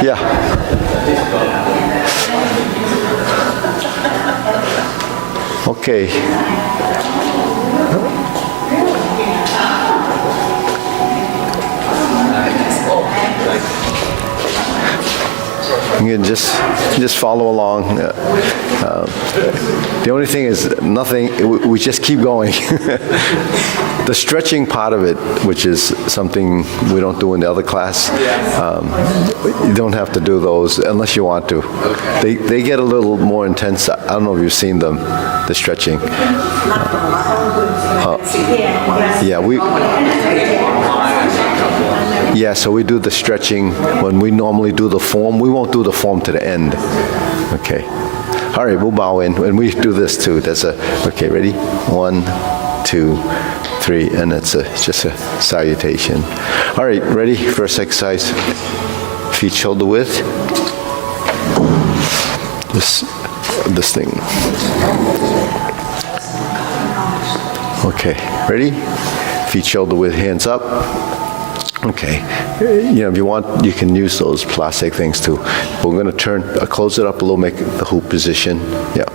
Yeah. Okay. You can just follow along. The only thing is nothing. We just keep going. The stretching part of it, which is something we don't do in the other class, you don't have to do those unless you want to. They get a little more intense. I don't know if you've seen them, the stretching. Yeah, so we do the stretching when we normally do the form. We won't do the form to the end. Okay. All right, we'll bow in. And we do this too. Okay, ready? 1, 2, 3, and it's just a salutation. All right, ready? First exercise. Feet shoulder width. This thing. Okay, ready? Feet shoulder width, hands up. Okay, if you want, you can use those plastic things too. We're going to close it up a little, make the hoop position. Yeah,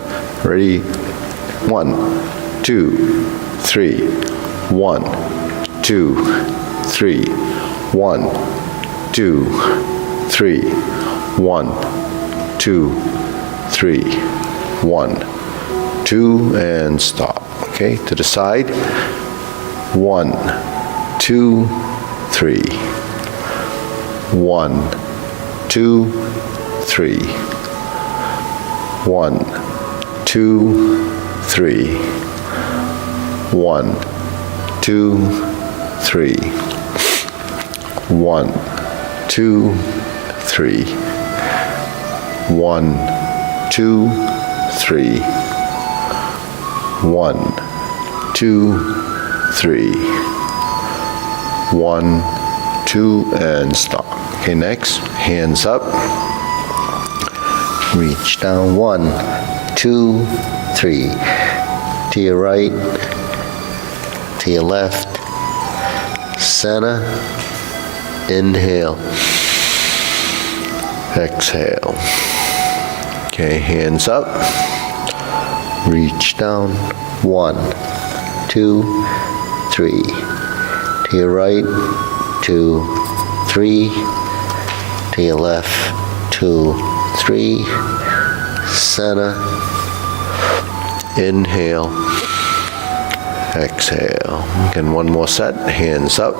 ready? 1, 2, 3. 1, 2, 3. 1, 2, 3. 1, 2, 3. 1, 2, and stop. Okay, to the side. 1, 2, 3. 1, 2, 3. 1, 2, 3. 1, 2, 3. 1, 2, 3. 1, 2, 3. 1, 2, 3. 1, 2, and stop. Okay, next, hands up. Reach down. 1, 2, 3. To your right, to your left, center, inhale, exhale. Okay, hands up. Reach down. 1, 2, 3. To your right, 2, 3. To your left, 2, 3. Center. Inhale. Exhale. Again, one more set. Hands up.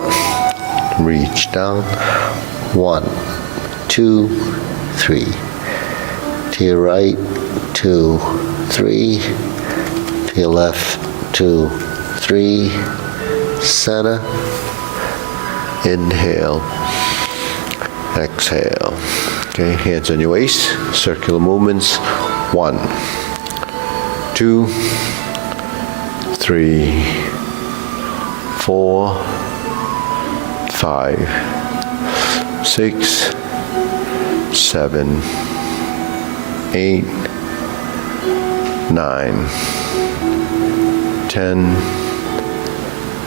Reach down. 1, 2, 3. To your right, 2, 3. To your left, 2, 3. Center. Inhale. Exhale. Okay, hands on your waist. Circular movements. 1, 2, 3, 4, 5, 6, 7, 8, 9, 10,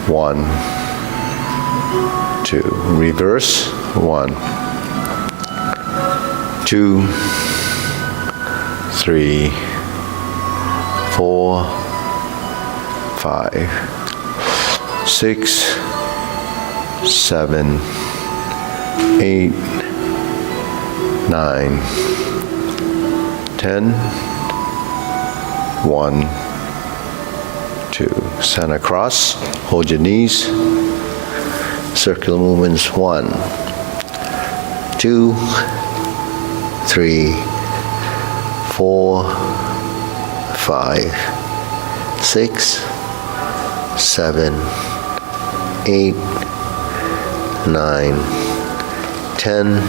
1, 2. Reverse. 1, 2, 3, 4, 5, 6, 7, 8, 9, 10, 1, 2. Center cross. Hold your knees. Circular movements. 1, 2, 3, 4, 5, 6, 7, 8, 9, 10,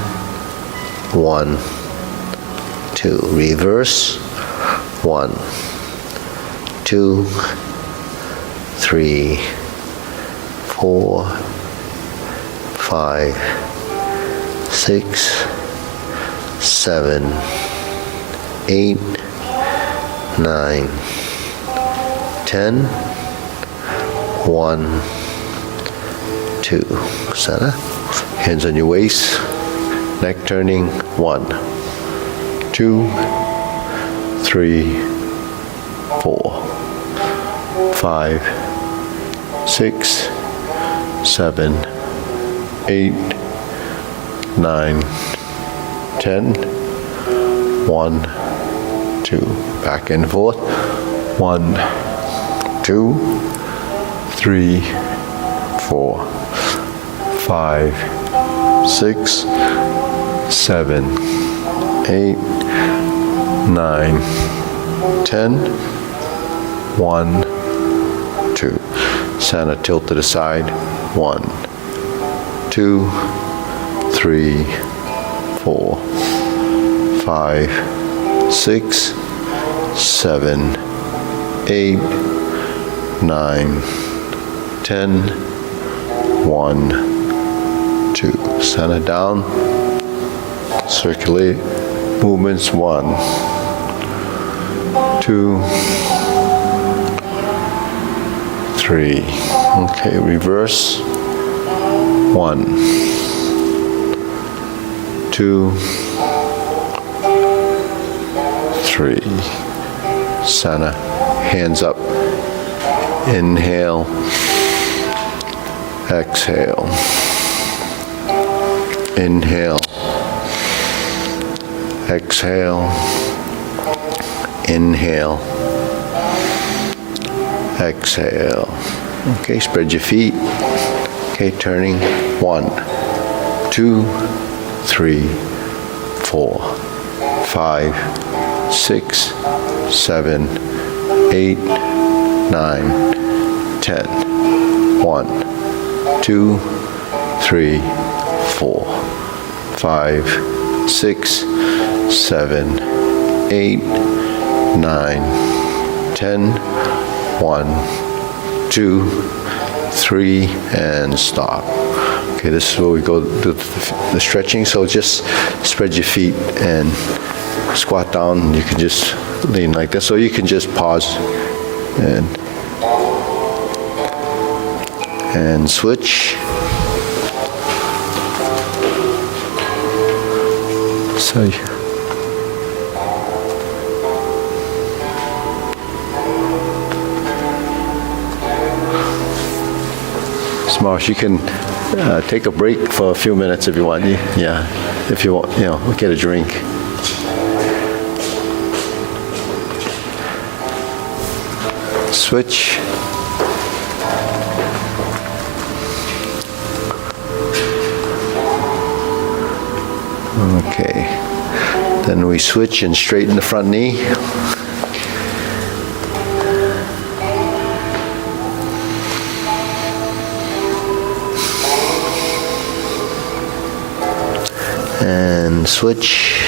1, 2. Reverse. 1, 2, 3, 4, 5, 6, 7, 8, 9, 10, 1, 2. Center. Hands on your waist, neck turning. 1, 2, 3, 4, 5, 6, 7, 8, 9, 10. 1, 2. Back and forth. 1, 2, 3, 4, 5, 6, 7, 8, 9, 10. 1, 2. Center tilt to the side. 1, 2, 3, 4, 5, 6, 7, 8, 9, 10. 1, 2. Center down. Circulate movements. 1, 2, 3. Okay, reverse. 1, 2, 3. Center, hands up. Inhale, exhale. Inhale, exhale. Inhale, exhale. Okay, spread your feet. Okay, turning. 1, 2, 3, 4, 5, 6, 7, 8, 9, 10. 1, 2, 3, 4, 5, 6, 7, 8, 9, 10. 1, 2, 3, and stop. Okay, this is where we go do the stretching. So just spread your feet and squat down. You can just lean like this. So you can just pause and switch. So Smash, you can take a break for a few minutes if you want. Yeah, if you want, get a drink. Switch. Okay. Then we switch and straighten the front knee. And switch.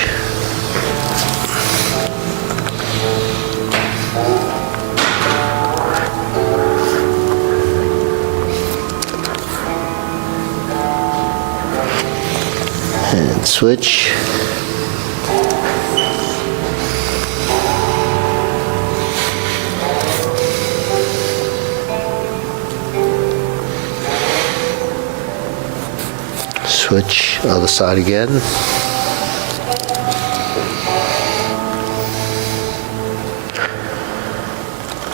And switch. Switch, other side again.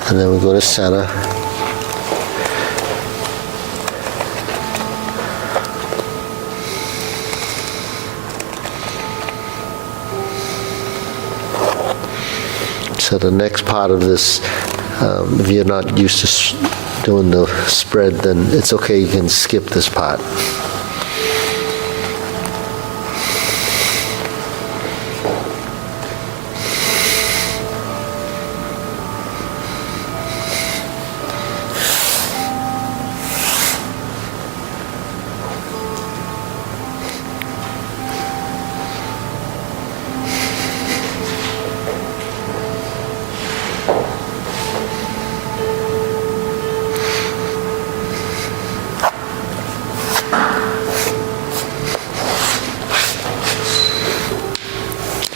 And then we go to center. So the next part of this, if you're not used to doing the spread, then it's okay, you can skip this part.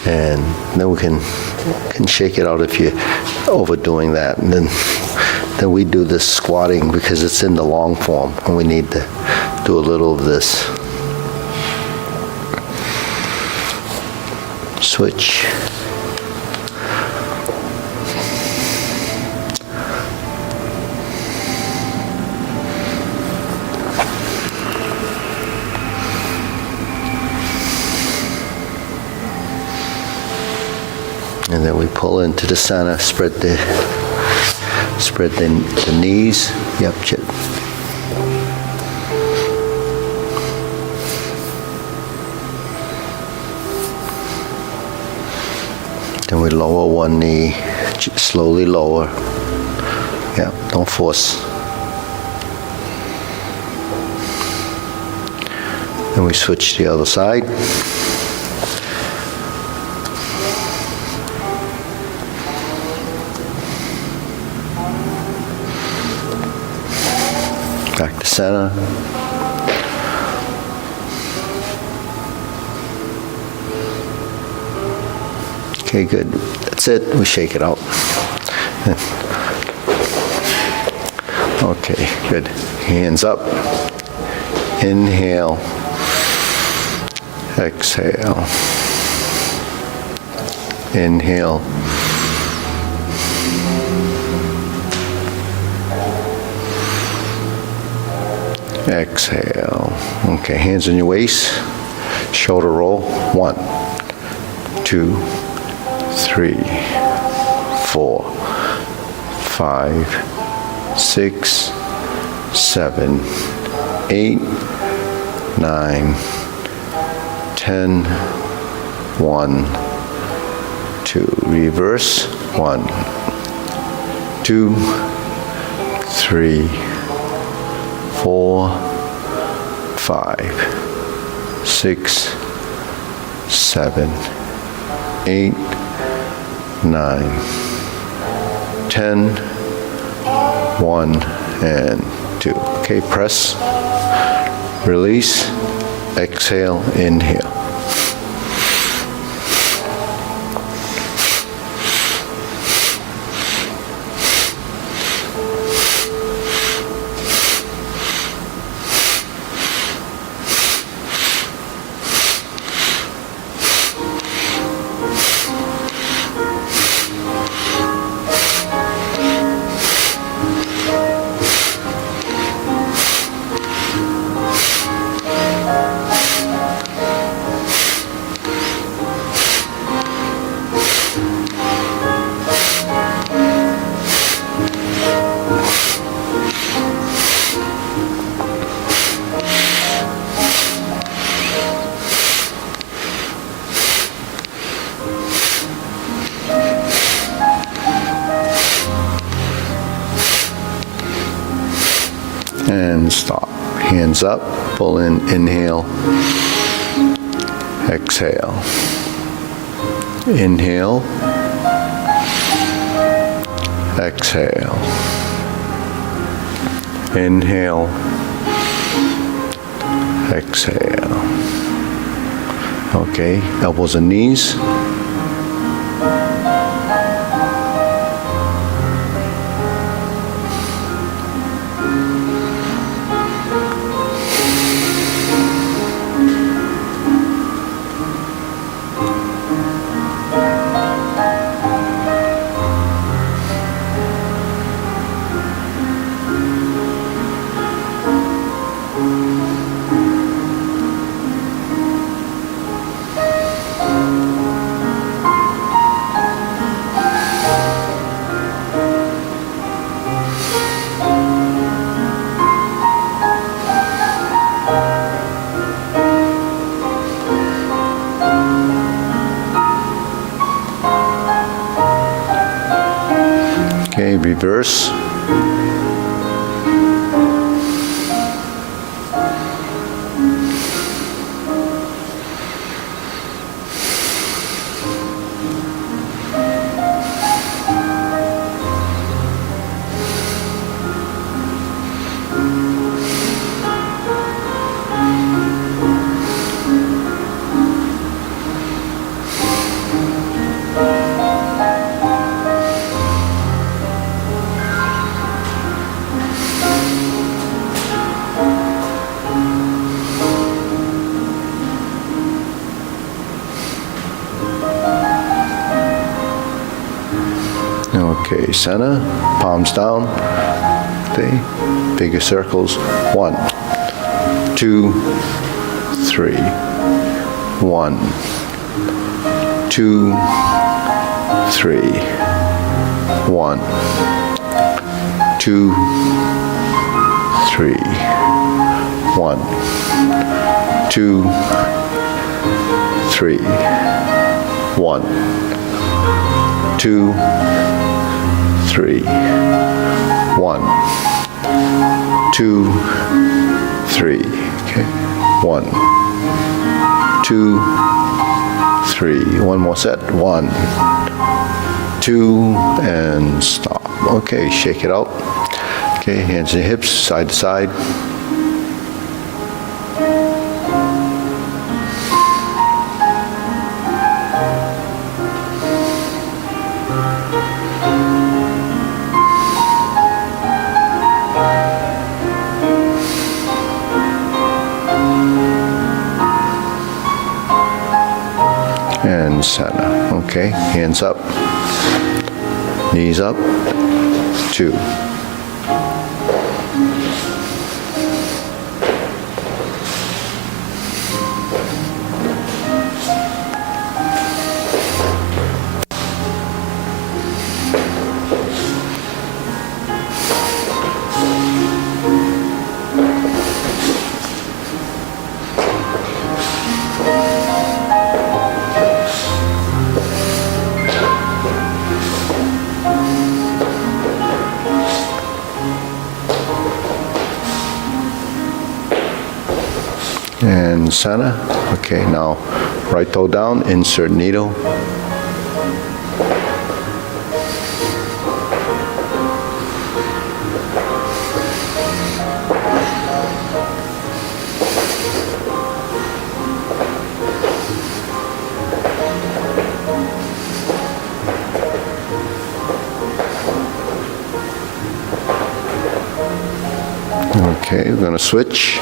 And then we can shake it out if you're overdoing that. And then we do this squatting because it's in the long form, and we need to do a little of this. switch. And then we pull into the center, spread the knees. Yep, Chip. Then we lower one knee, slowly lower. Yeah, don't force. Then we switch to the other side. Back to center. Okay, good. That's it. We shake it out. Okay, good. Hands up. Inhale. Exhale. Inhale. Exhale. Okay, hands on your waist. Shoulder roll. 1, 2, 3, 4, 5, 6, 7, 8, 9, 10, 1, 2. Reverse. 1, 2, 3, 4, 5, 6, 7, 8, 9, 10, 1, and 2. Okay, press, release, exhale, inhale. And stop. Hands up, pull in, inhale, exhale. Inhale, exhale. Inhale, exhale. Okay, elbows and knees. Okay, reverse. Okay, center, palms down. Okay, bigger circles. 1, 2, 3. 1, 2, 3. 1, 2, 3. 1, 2, 3. 1, 2, 3. 1, 2, 3. Okay. 1, 2, 3. One more set. 1, 2, and stop. Okay, shake it out. Okay, hands and hips, side to side. And center. Okay, hands up, knees up, 2. And center. Okay, now right toe down, insert needle. Okay, we're going to switch.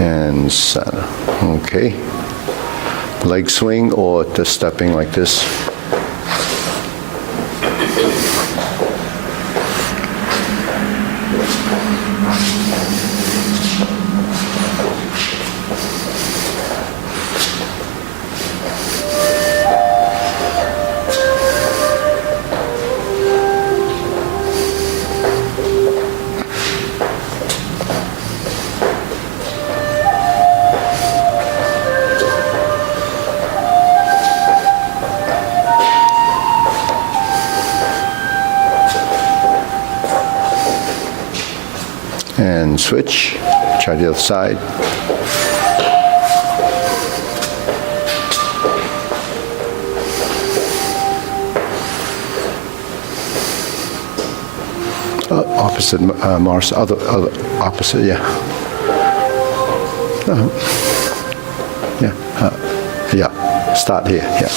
And center. Okay. Leg swing or just stepping like this. And switch, try the other side. Opposite, Mars, other opposite, yeah. Yeah, start here, yeah.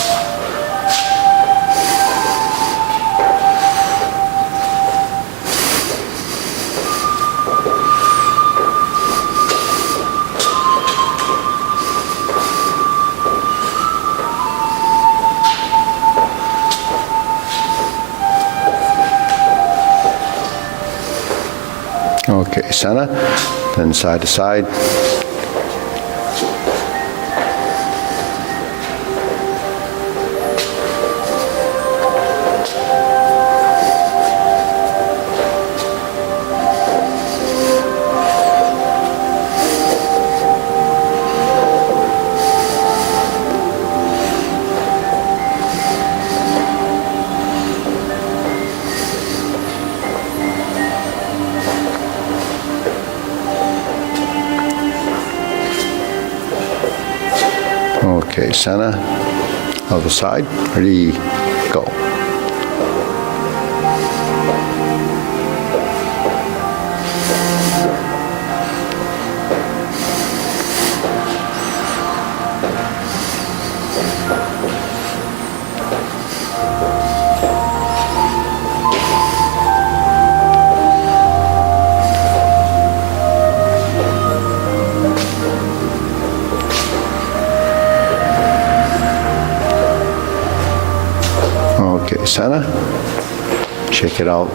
Okay, center, then side to side. Okay, center, other side, ready, go. center. Shake it out.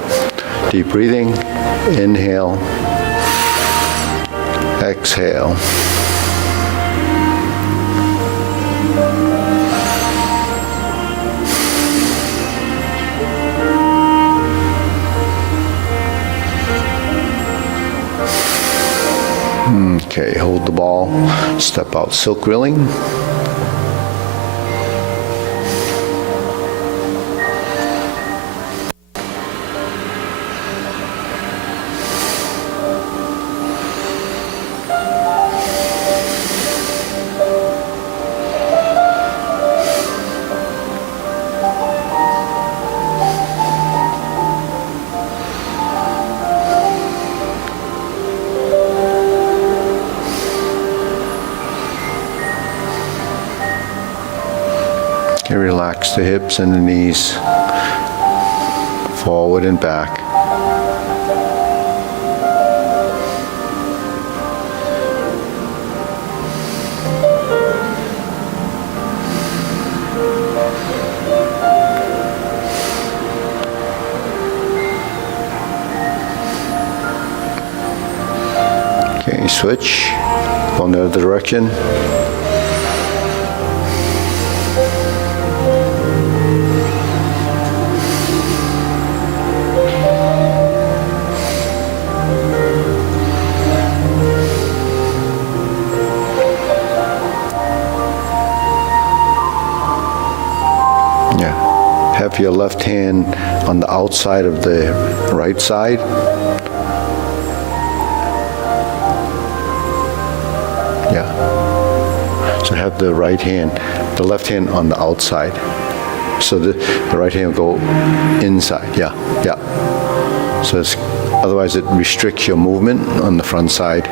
Deep breathing. Inhale. Exhale. Okay, hold the ball, step out, silk rilling. Okay, relax the hips and the knees, forward and back. Okay, switch, go in the other direction. Have your left hand on the outside of the right side. Yeah. So have the right hand, the left hand on the outside. So the right hand will go inside. Yeah, yeah. So otherwise it restricts your movement on the front side.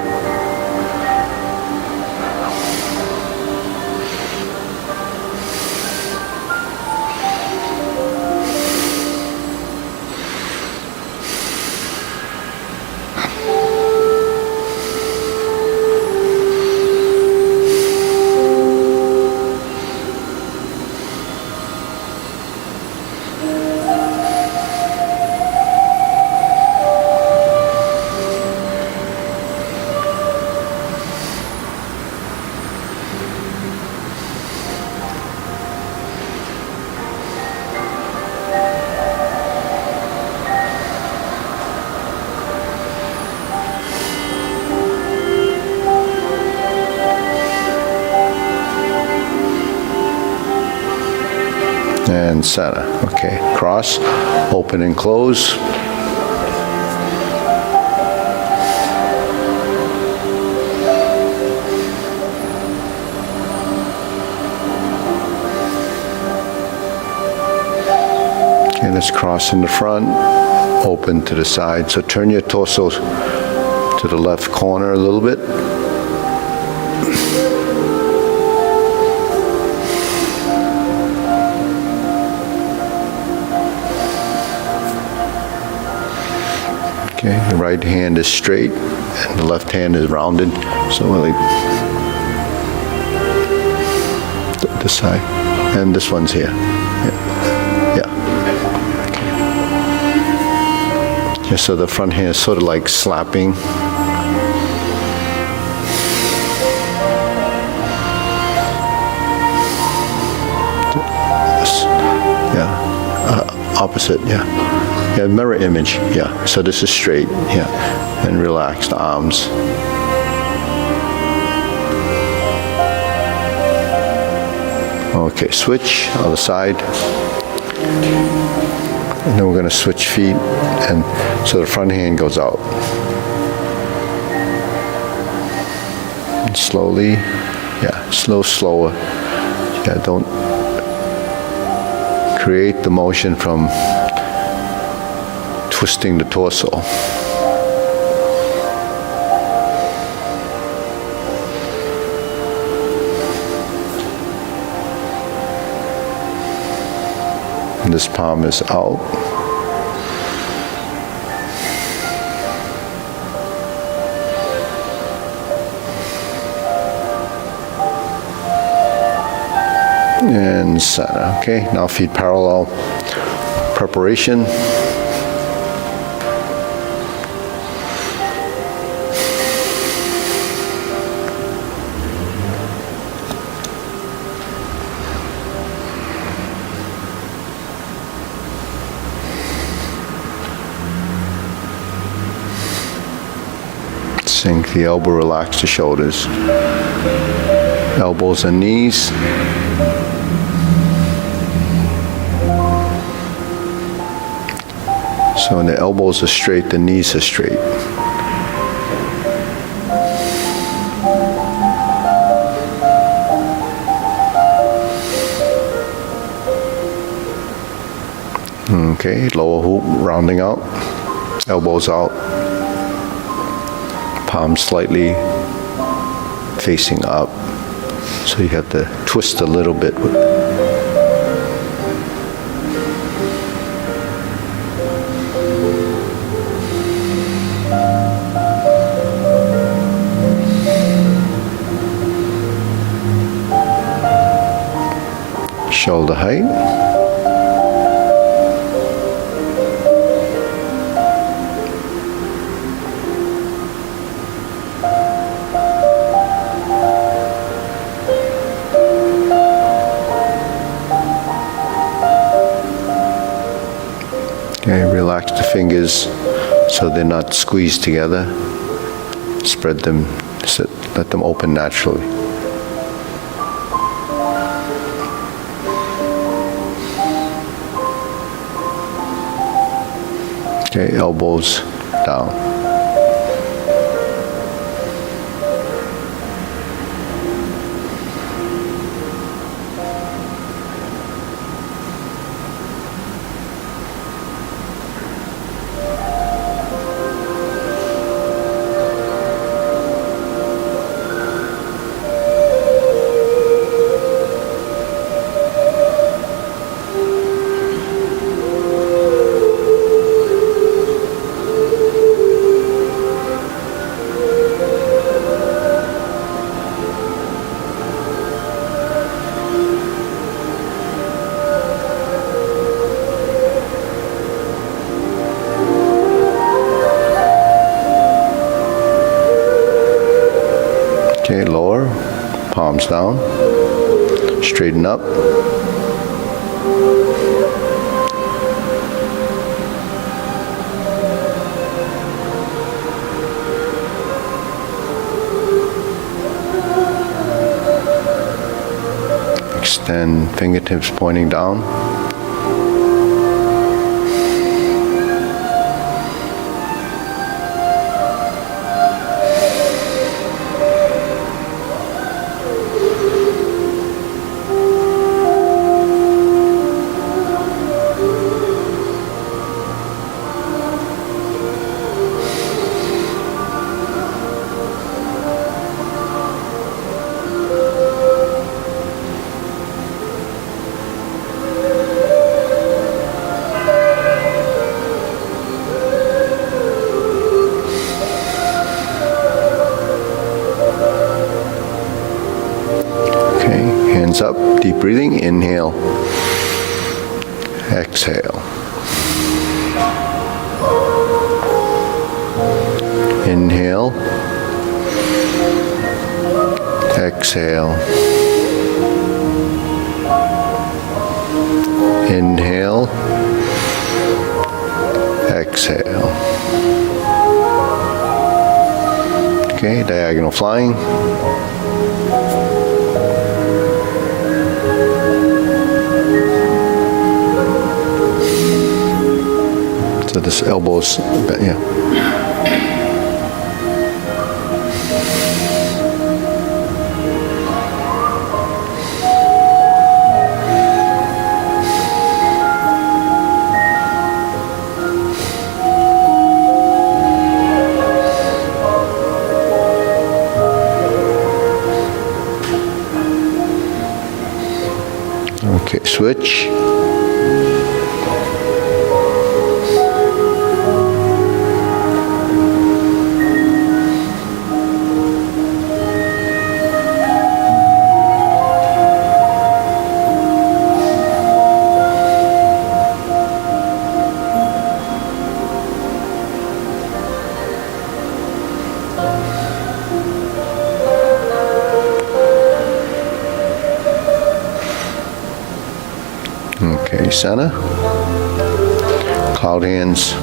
And center. Okay, cross, open and close. Okay, let's cross in the front, open to the side. So turn your torso to the left corner a little bit. Okay, the right hand is straight and the left hand is rounded. So really this side. And this one's here. Yeah. Yeah. Okay. Yeah, so the front hand is sort of like slapping. Yeah. Opposite, yeah. Yeah, mirror image, yeah. So this is straight, yeah. And relax the arms. Okay, switch, other side. And then we're going to switch feet, and so the front hand goes out. And slowly, yeah, slower. Yeah, don't create the motion from twisting the torso. And this palm is out. And center. Okay, now feet parallel. preparation. Sink the elbow, relax the shoulders. Elbows and knees. So when the elbows are straight, the knees are straight. Okay, lower hoop rounding out, elbows out, palms slightly facing up. So you have to twist a little bit. Shoulder height. Okay, relax the fingers so they're not squeezed together. Spread them, let them open naturally. Okay, elbows down. Okay, lower, palms down, straighten up. Extend fingertips pointing down. Hands up, deep breathing, inhale, exhale. Inhale, exhale. Inhale, exhale. Okay, diagonal flying. So this elbows, yeah. Okay, switch. Okay, center. Cloud hands.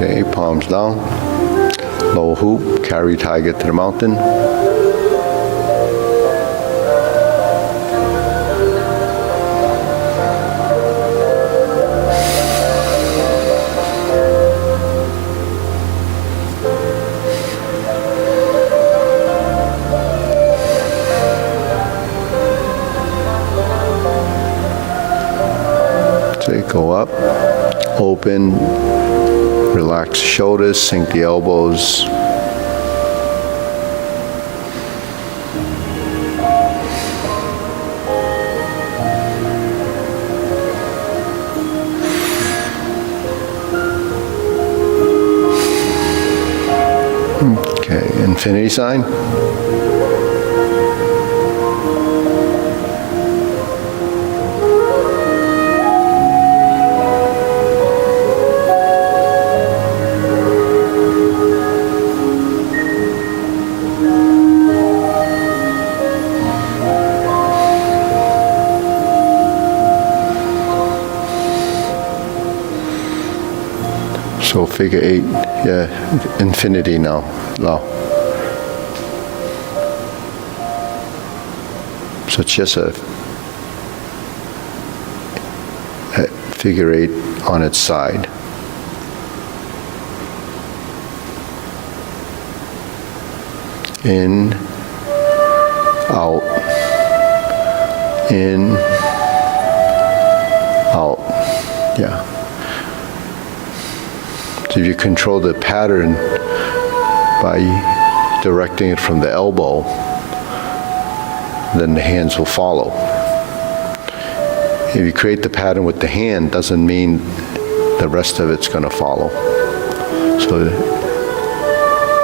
Okay, palms down. Lower hoop, carry tiger to the mountain. So go up, open, relax the shoulders, sink the elbows. Okay, infinity sign. So figure eight, yeah, infinity now, Lao. So it's just a figure eight on its side. In, out, in, out, yeah. So if you control the pattern by directing it from the elbow, then the hands will follow. If you create the pattern with the hand, doesn't mean the rest of it's going to follow.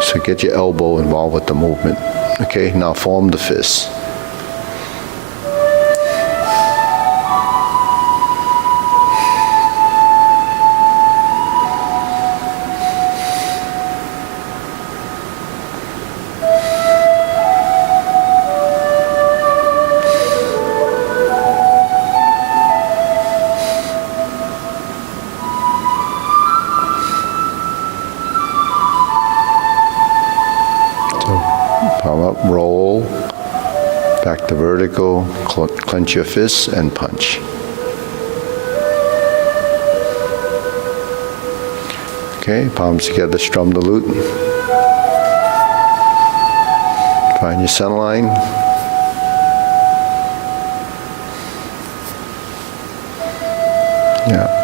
So get your elbow involved with the movement. Okay, now form the fist. Palm up, roll, back to vertical, clench your fists and punch. Okay, palms together, strum the lute. Find your center line. Yeah.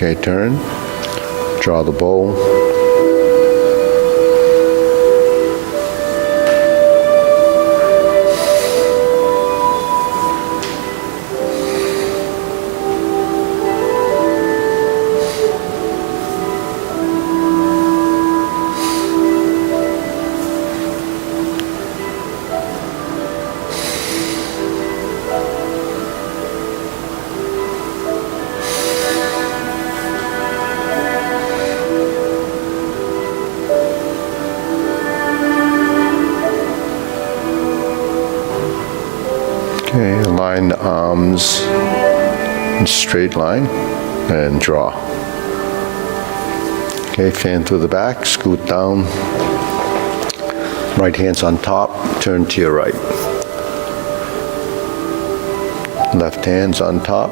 Okay, turn, draw the bow. find the arms in straight line and draw. Okay, fan to the back, scoot down. Right hand's on top, turn to your right. Left hand's on top.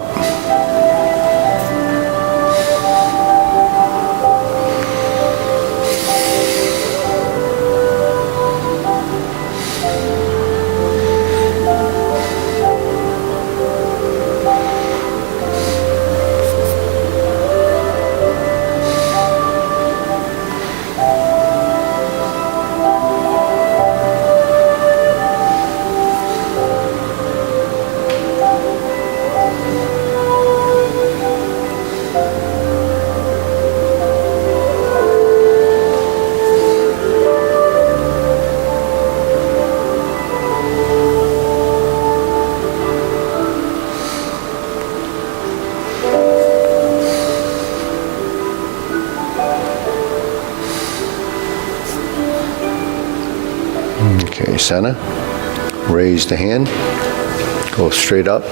Okay, center. Raise the hand. Go straight up.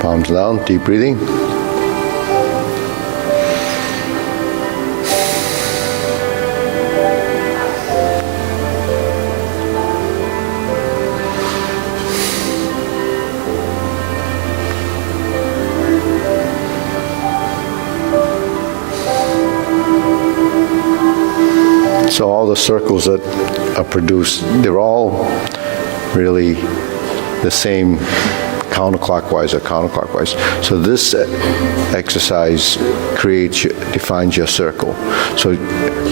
Palms down, deep breathing. So all the circles that are produced, they're all really the same counterclockwise or counterclockwise. So this exercise defines your circle. So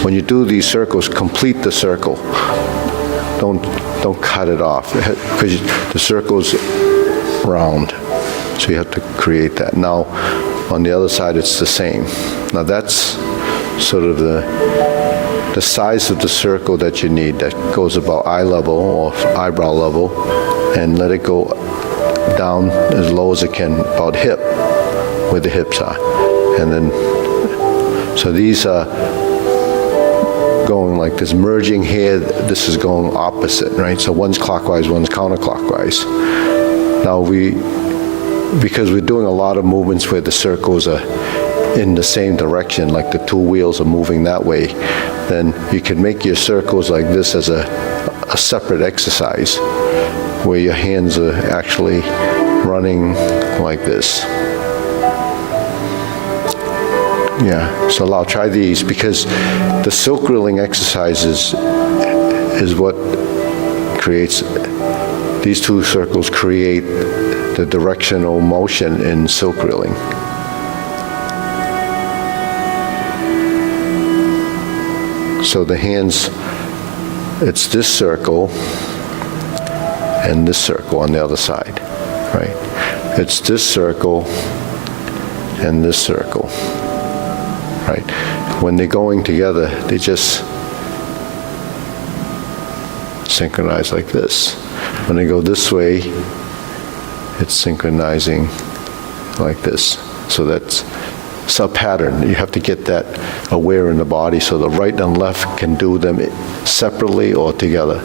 when you do these circles, complete the circle. Don't cut it off because the circle's round. So you have to create that. Now on the other side it's the same. Now that's sort of the size of the circle that you need that goes about eye level or eyebrow level, and let it go down as low as it can, about hip, where the hips are. And then, so these are going like this, merging here, this is going opposite, right? So one's clockwise, one's counterclockwise. Now because we're doing a lot of movements where the circles are in the same direction, like the two wheels are moving that way, then you can make your circles like this as a separate exercise, where your hands are actually running like this. Yeah, so I'll try these because the silk reeling exercises is what creates, these two circles create the directional motion in silk reeling. So the hands, it's this circle and this circle on the other side, right? It's this circle and this circle, right? When they're going together, they just synchronize like this. When they go this way, it's synchronizing like this. So that's a pattern. You have to get that aware in the body so the right and left can do them separately or together.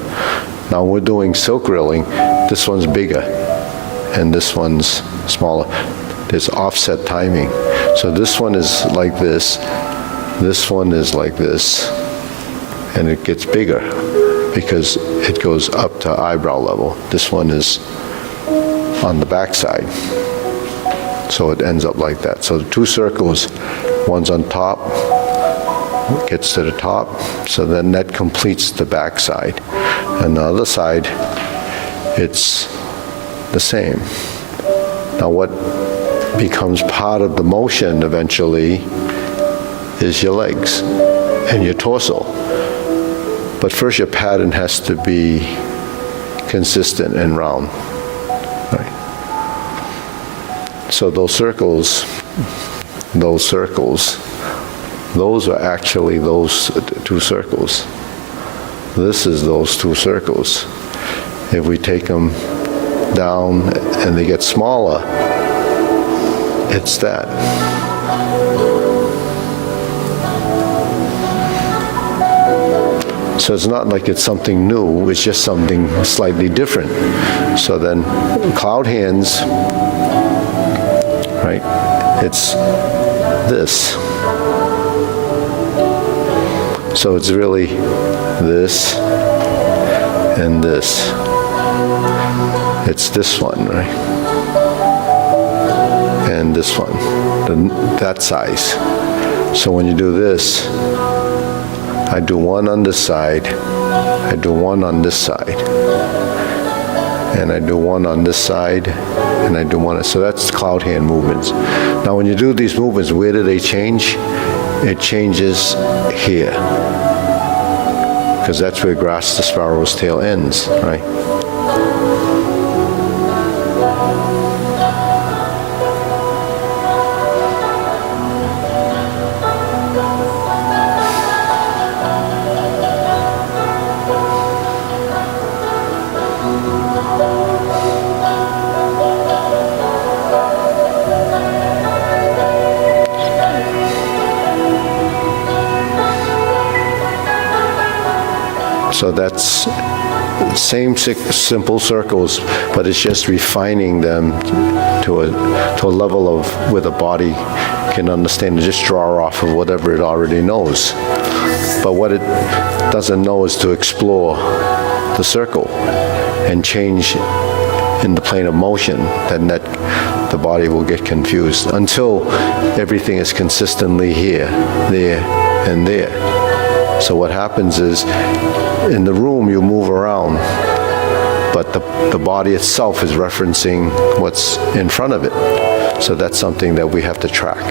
Now we're doing silk reeling, this one's bigger and this one's smaller. There's offset timing. So this one is like this one is like this, and it gets bigger because it goes up to eyebrow level. This one is on the back side. So it ends up like that. So the two circles, one's on top, gets to the top, so then that completes the back side. And the other side, it's the same. Now what becomes part of the motion eventually is your legs and your torso. But first your pattern has to be consistent and round. Right? So those circles, those are actually those two circles. This is those two circles. If we take them down and they get smaller, it's that. So it's not like it's something new, it's just something slightly different. So then cloud hands, right, it's this. So it's really this and this. It's this one, right? And this one, that size. So when you do this, I do one on this side, I do one on this side, and I do one on this side, and I do one. So that's cloud hand movements. Now when you do these movements, where do they change? It changes here, because that's where grasp the sparrow's tail ends, right? So that's the same simple circles, but it's just refining them to a level of where the body can understand and just draw off of whatever it already knows. But what it doesn't know is to explore the circle and change in the plane of motion. Then the body will get confused until everything is consistently here, there, and there. So what happens is, in the room you move around, but the body itself is referencing what's in front of it. So that's something that we have to track.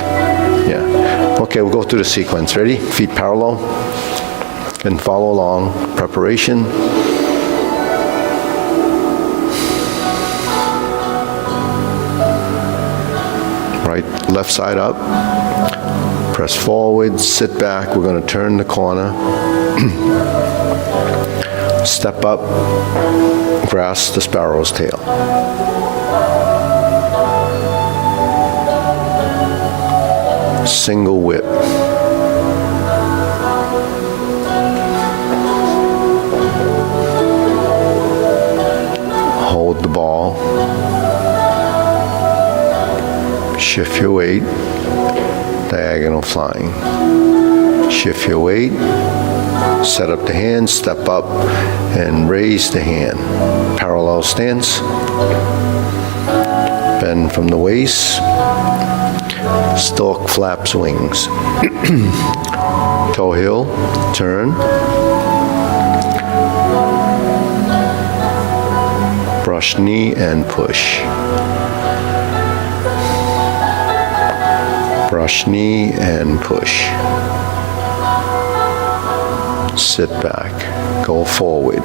Yeah. Okay, we'll go through the sequence. Ready? Feet parallel and follow along. Preparation. Right, left side up. Press forward, sit back. We're going to turn the corner. Step up, grasp the sparrow's tail. Single whip. Hold the ball. Shift your weight. Diagonal flying. Shift your weight. Set up the hand, step up, and raise the hand. Parallel stance. Bend from the waist. Stork flaps wings. Toe heel, turn. Brush knee and push. Brush knee and push. Sit back, go forward.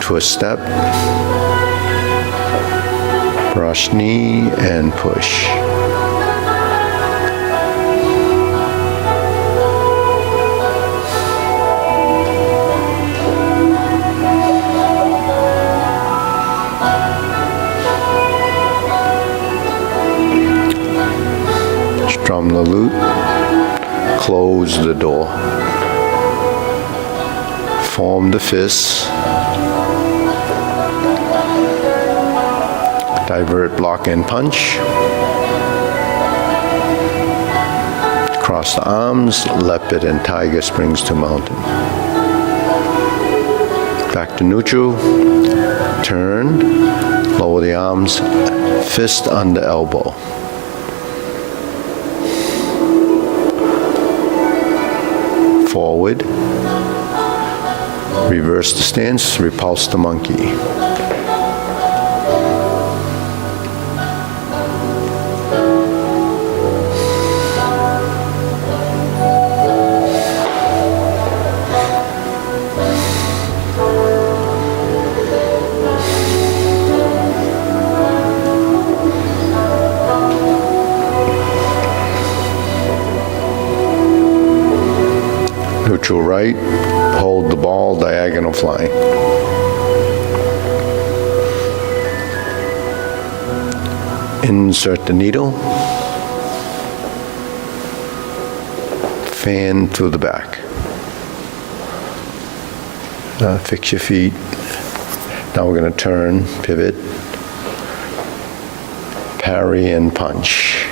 Twist step. Brush knee and push. Strum the lute. Close the door. Form the fists. Divert, block, and punch. Cross the arms, leopard and tiger springs to mountain. Back to neutral. Turn, lower the arms, fist under elbow. forward, reverse the stance, repulse the monkey. Neutral right, hold the ball, diagonal flying. Insert the needle, fan through the back. Fix your feet. Now we're going to turn, pivot, parry and punch.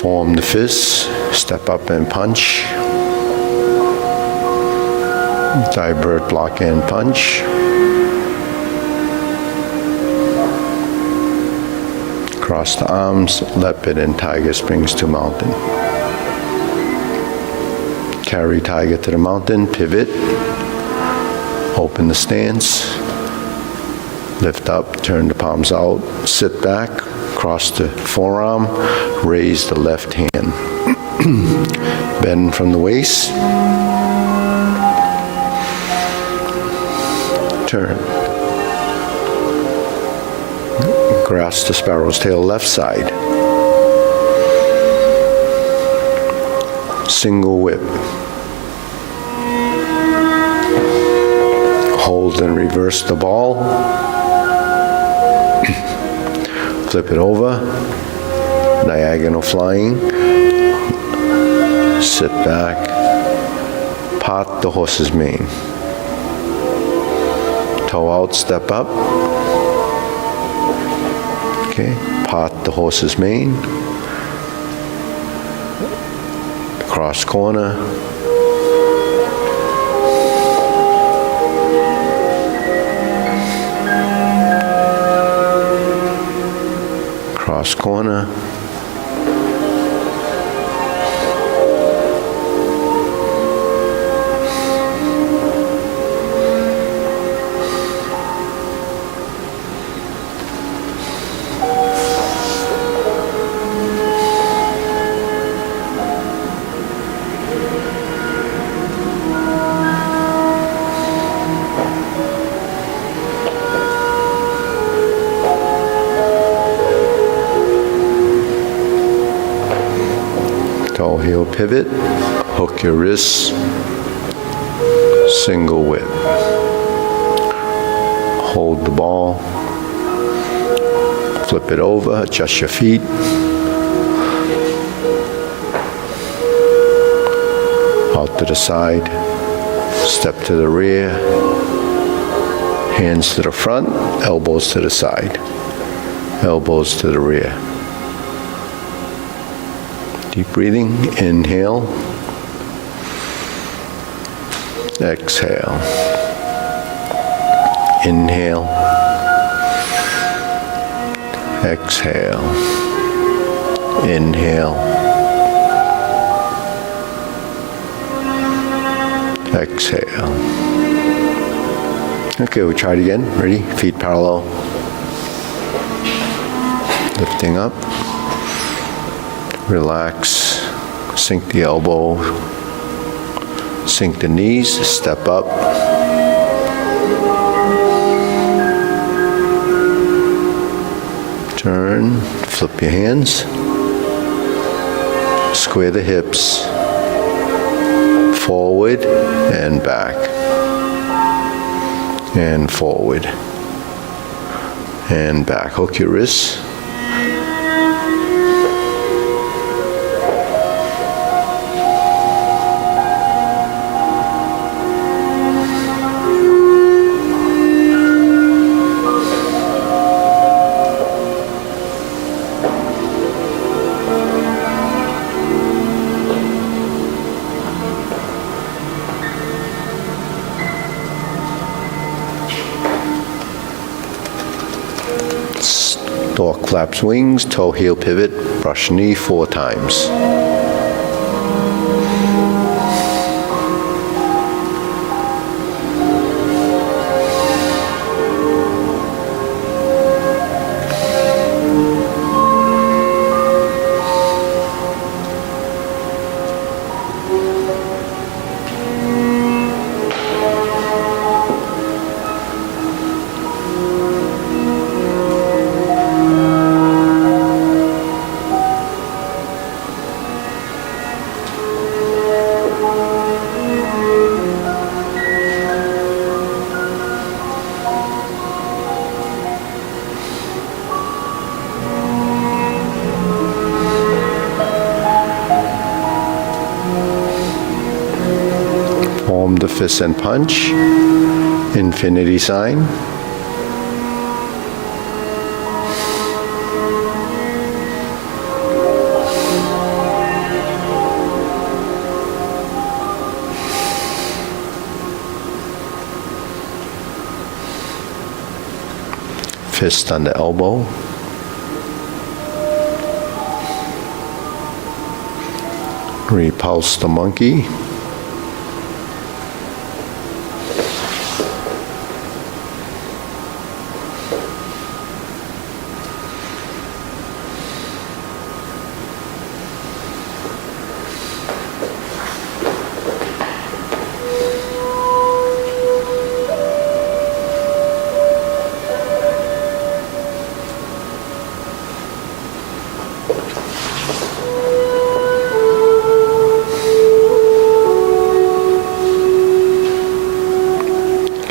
Form the fist, step up and punch. Divert, block and punch. Cross the arms, leopard and tiger springs to mountain. Carry tiger to the mountain, pivot. Open the stance. Lift up, turn the palms out, sit back. Cross the forearm, raise the left hand. Bend from the waist. Turn. Grasp the sparrow's tail left side. Single whip. Hold and reverse the ball. Flip it over, diagonal flying, sit back, part the horse's mane. Toe out, step up. Okay, part the horse's mane. Cross corner. Cross corner. Toe heel pivot, hook your wrists, single whip. Hold the ball, flip it over, adjust your feet. Out to the side, step to the rear, hands to the front, elbows to the side, elbows to the rear. Deep breathing, inhale, exhale, inhale, exhale, inhale, exhale. Okay, we'll try it again. Ready? Feet parallel. Lifting up. Relax, sink the elbow, sink the knees, step up. Turn, flip your hands, square the hips, forward and back, and forward and back. Hook your wrists. Stork flaps wings, toe heel pivot, brush knee 4 times. Form the fist and punch. Infinity sign. Fist on the elbow. Repulse the monkey.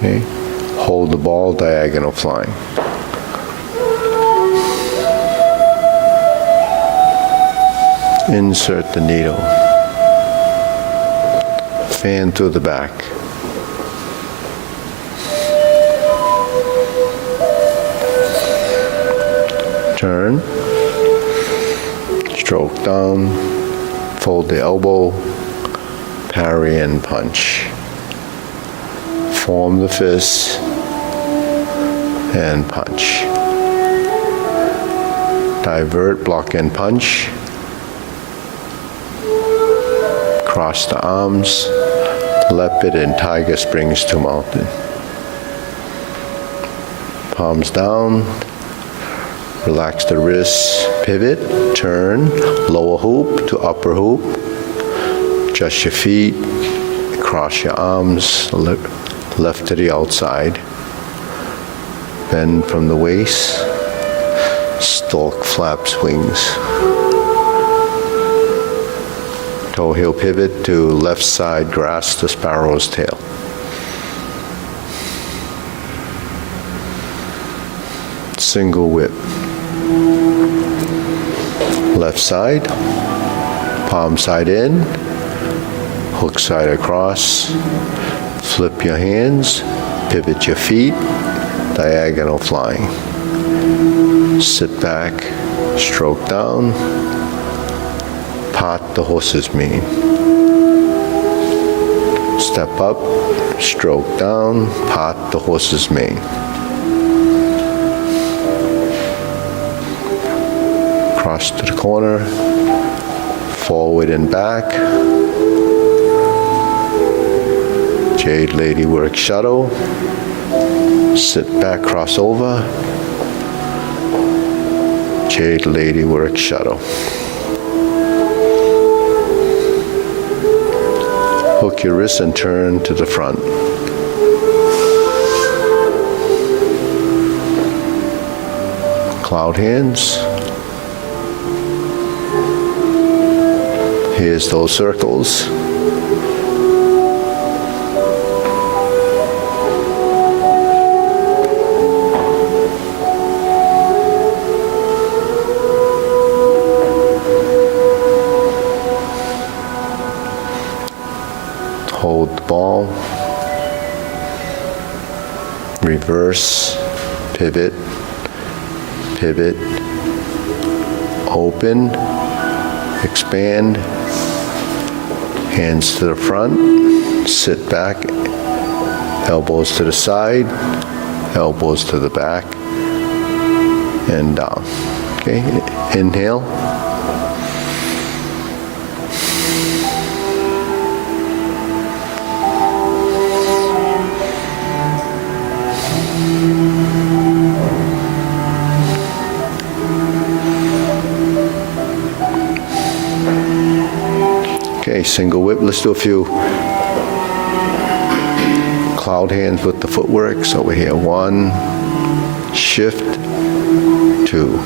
Okay, hold the ball diagonal flying. Insert the needle. Fan through the back. Turn. Stroke down. Fold the elbow. Parry and punch. Form the fist and punch. Divert, block and punch. Cross the arms. Leopard and tiger springs to mountain. Palms down. Relax the wrists. Pivot, turn, lower hoop to upper hoop. Adjust your feet. Cross your arms. Left to the outside. Bend from the waist. Stork flaps wings. Toe heel pivot to left side, grasp the sparrow's tail. Single whip. Left side. Palm side in. Hook side across. Flip your hands, pivot your feet, diagonal flying. Sit back, stroke down, part the horse's mane. Step up, stroke down, part the horse's mane. Cross to the corner, forward and back. Jade Lady work shuttle. Sit back, cross over. Jade Lady work shuttle. Hook your wrist and turn to the front. Cloud hands. Here's those circles. Hold the ball, reverse, pivot, pivot, open, expand, hands to the front, sit back, elbows to the side, elbows to the back, and down. Okay, inhale. Okay, single whip. Let's do a few cloud hands with the footwork. So over here, 1, shift, 2,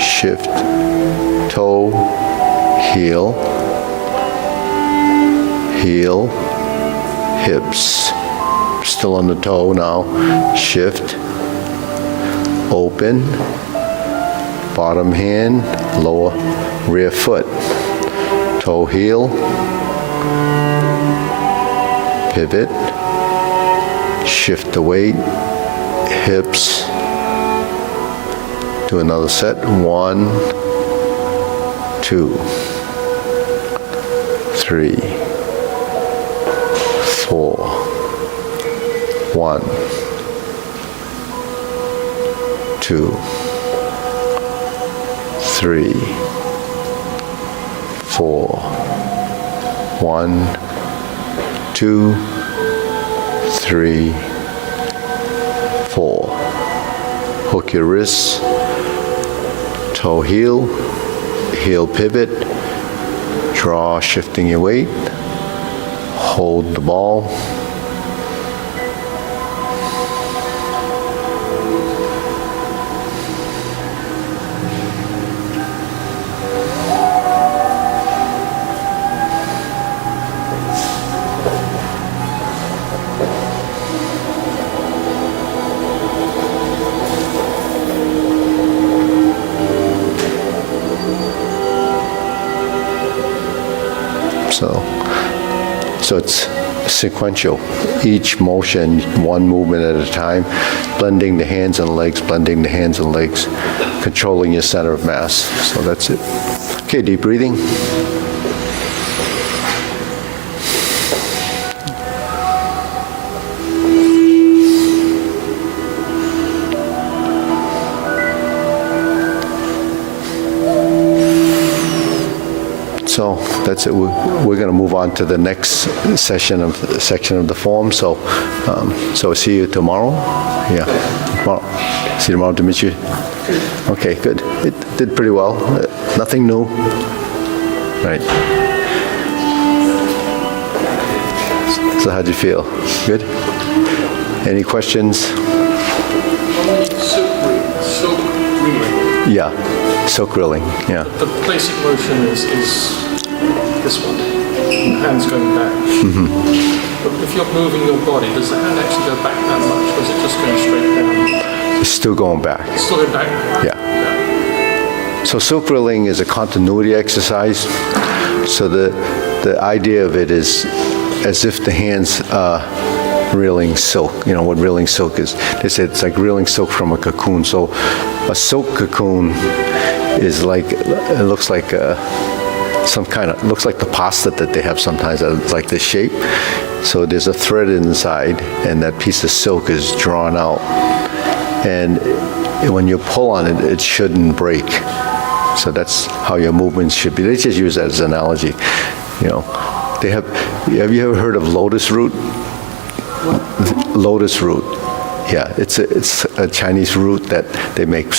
shift, toe, heel, heel, hips. Still on the toe now. Shift, open, bottom hand, lower rear foot. Toe heel, pivot, shift the weight, hips, do another set, 1, 2, 3, 4, 1, 2, 3, 4, 1, 2, 3, 4. Hook your wrists, toe heel, heel pivot, draw, shifting your weight, hold the ball. So it's sequential. Each motion, one movement at a time, blending the hands and legs, blending the hands and legs, controlling your center of mass. So that's it. Okay, deep breathing. So that's it. We're going to move on to the next section of the form. So, so see you tomorrow. Yeah, tomorrow. See you tomorrow, Dimitri. Okay, good. It did pretty well. Nothing new. Right. So how'd you feel? Good. Any questions? Silk reeling. Yeah, silk reeling. Yeah. The basic motion is this one, and the hand's going back. Mm-hmm. But if you're moving your body, does the hand actually go back that much, or is it just going straight down? It's still going back. It's still going back? Yeah. So silk reeling is a continuity exercise. So the idea of it is as if the hands are reeling silk. You know what reeling silk is? They say it's like reeling silk from a cocoon. So a silk cocoon is like, it looks like looks like the pasta that they have sometimes. It's like this shape. So there's a thread inside, and that piece of silk is drawn out. And when you pull on it, it shouldn't break. So that's how your movements should be. They just use that as an analogy. You know, have you ever heard of lotus root? Lotus root. Yeah, it's a Chinese root that they make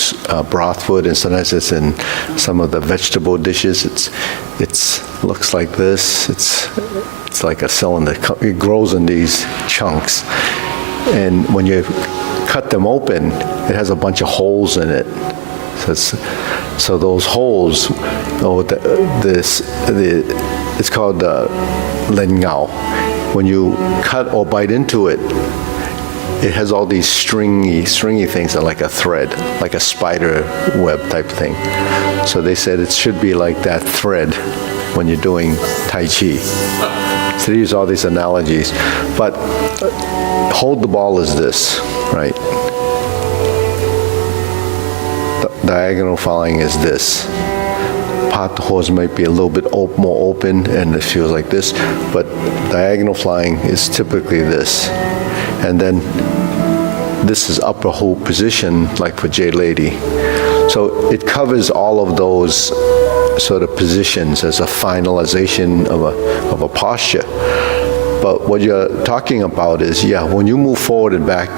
broth with, and sometimes it's in some of the vegetable dishes. It's looks like this. It's like a cylinder. It grows in these chunks, and when you cut them open, it has a bunch of holes in it. So those holes, it's called lengao. When you cut or bite into it, it has all these stringy things that are like a thread, like a spider web type thing. So they said it should be like that thread when you're doing Tai Chi. So they use all these analogies. But hold the ball is this, right? Diagonal flying is this. Pot the horse might be a little bit more open, and it feels like this, but diagonal flying is typically this. And then this is upper hold position, like for Jade Lady. So it covers all of those sort of positions as a finalization of a posture. But what you're talking about is, yeah, when you move forward and back,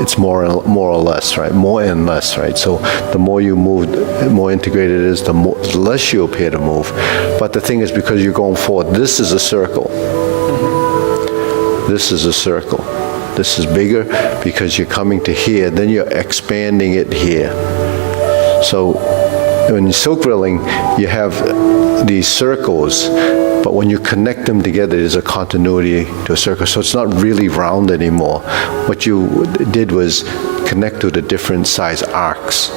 it's more or less, right? More and less, right? So the more you move, the more integrated it is, the less you appear to move. But the thing is, because you're going forward, this is a circle. This is a circle. This is bigger because you're coming to here, then you're expanding it here. So when you're silk reeling, you have these circles, but when you connect them together, there's a continuity to a circle. So it's not really round anymore. What you did was connect to the different size arcs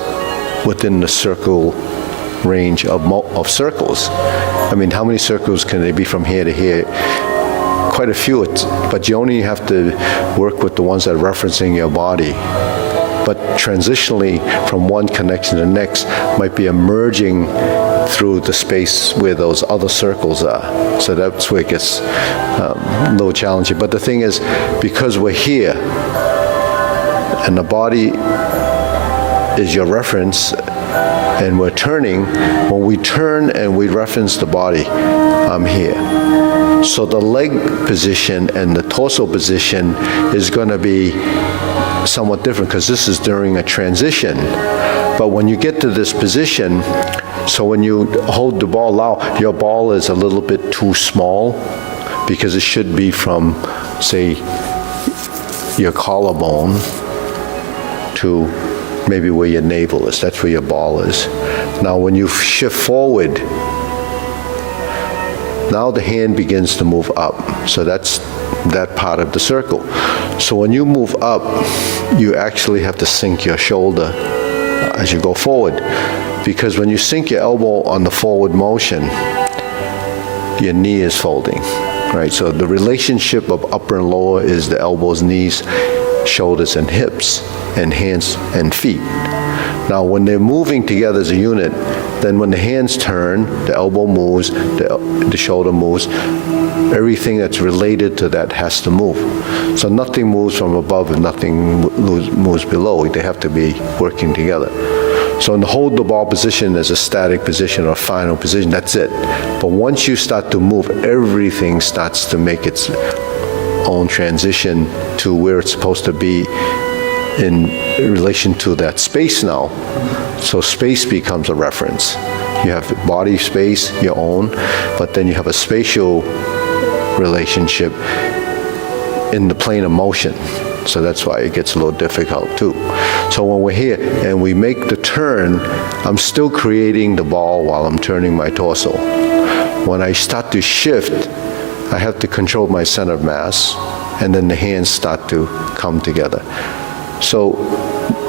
within the circle range of circles. I mean, how many circles can they be from here to here? quite a few, but you only have to work with the ones that are referencing your body. But transitionally from one connection to the next might be emerging through the space where those other circles are. So that's where it gets a little challenging. But the thing is, because we're here, and the body is your reference, and we're turning, when we turn and we reference the body, I'm here. So the leg position and the torso position is going to be somewhat different because this is during a transition. But when you get to this position, so when you hold the ball out, your ball is a little bit too small because it should be from, say, your collarbone to maybe where your navel is. That's where your ball is. Now when you shift forward, now the hand begins to move up. So that's that part of the circle. So when you move up, you actually have to sink your shoulder as you go forward. Because when you sink your elbow on the forward motion, your knee is folding, right? So the relationship of upper and lower is the elbows, knees, shoulders, and hips, and hands and feet. Now, when they're moving together as a unit, then when the hands turn, the elbow moves, the shoulder moves, everything that's related to that has to move. So nothing moves from above and nothing moves below. They have to be working together. So in the hold the ball position is a static position or final position, that's it. But once you start to move, everything starts to make its own transition to where it's supposed to be in relation to that space now. So space becomes a reference. You have body space, your own, but then you have a spatial relationship in the plane of motion. So that's why it gets a little difficult too. So when we're here and we make the turn, I'm still creating the ball while I'm turning my torso. When I start to shift, I have to control my center of mass, and then the hands start to come together. So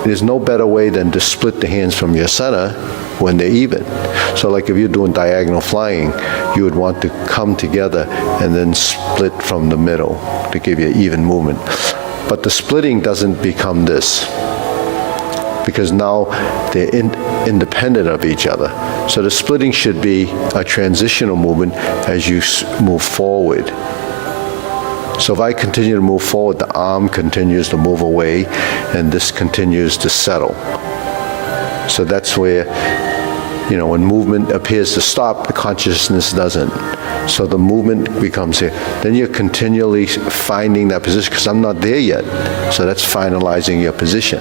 there's no better way than to split the hands from your center when they're even. So like if you're doing diagonal flying, you would want to come together and then split from the middle to give you even movement. But the splitting doesn't become this, because now they're independent of each other. So the splitting should be a transitional movement as you move forward. So if I continue to move forward, the arm continues to move away, and this continues to settle. So that's where, when movement appears to stop, the consciousness doesn't. So the movement becomes here. Then you're continually finding that position, because I'm not there yet. So that's finalizing your position.